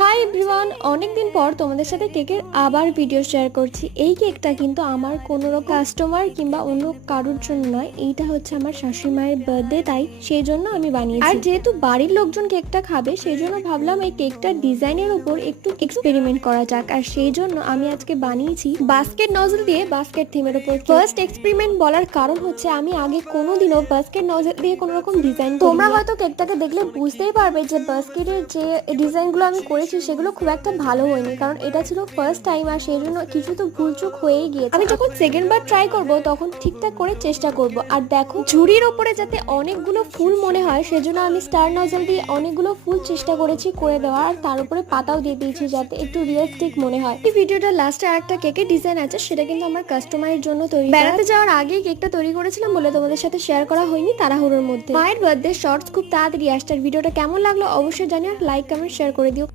Hi everyone, অনেকদিন পর তোমাদের সাথে কেকের আবার ভিডিও শেয়ার করছি। এই কেকটা কিন্তু আমার কোনো রকম কাস্টমার কিংবা অন্য কারোর জন্য নয়, এইটা হচ্ছে আমার শাশুড়ি মায়ের বার্থডে, তাই সেই জন্য আমি বানিয়েছি। আর যেহেতু বাড়ির লোকজন কেকটা খাবে, সেই জন্য ভাবলাম এই কেকটার ডিজাইনের উপর একটু এক্সপেরিমেন্ট করা যাক। আর সেই জন্য আমি আজকে বানিয়েছি বাস্কেট নজল দিয়ে বাস্কেট থিমের উপর। ফার্স্ট এক্সপেরিমেন্ট বলার কারণ হচ্ছে আমি আগে কোনোদিনও বাস্কেট নজল দিয়ে কোনো রকম ডিজাইন, তোমরা হয়তো কেকটাকে দেখলে বুঝতেই পারবে যে বাস্কেটের যে ডিজাইনগুলো আমি করেছি সেগুলো খুব একটা ভালো হয়নি, কারণ এটা ছিল ফার্স্ট টাইম। আর সেই জন্য কিছু তো ভুলচুক হয়েই গিয়েছে। আমি যখন সেকেন্ড বার ট্রাই করব তখন ঠিকঠাক করে চেষ্টা করব। আর দেখো, ঝুড়ির ওপরে যাতে অনেকগুলো ফুল মনে হয় সেজন্য আমি স্টার নজল দিয়ে অনেকগুলো ফুল চেষ্টা করেছি করে দেওয়ার, আর তার উপরে পাতাও দিয়ে দিয়েছি যাতে একটু রিয়েলিস্টিক মনে হয়। এই ভিডিওটার লাস্টে আরেকটা কেকের ডিজাইন আছে, সেটা কিন্তু আমার কাস্টমারের জন্য তৈরি। বেড়াতে যাওয়ার আগেই কেকটা তৈরি করেছিলাম বলে তোমাদের সাথে শেয়ার করা হয়নি তাড়াহুড়োর মধ্যে। মায়ের বার্থডে শর্টস খুব তাড়াতাড়ি আসছে। ভিডিওটা কেমন লাগলো অবশ্যই জানিও, লাইক কমেন্ট শেয়ার করে দিও।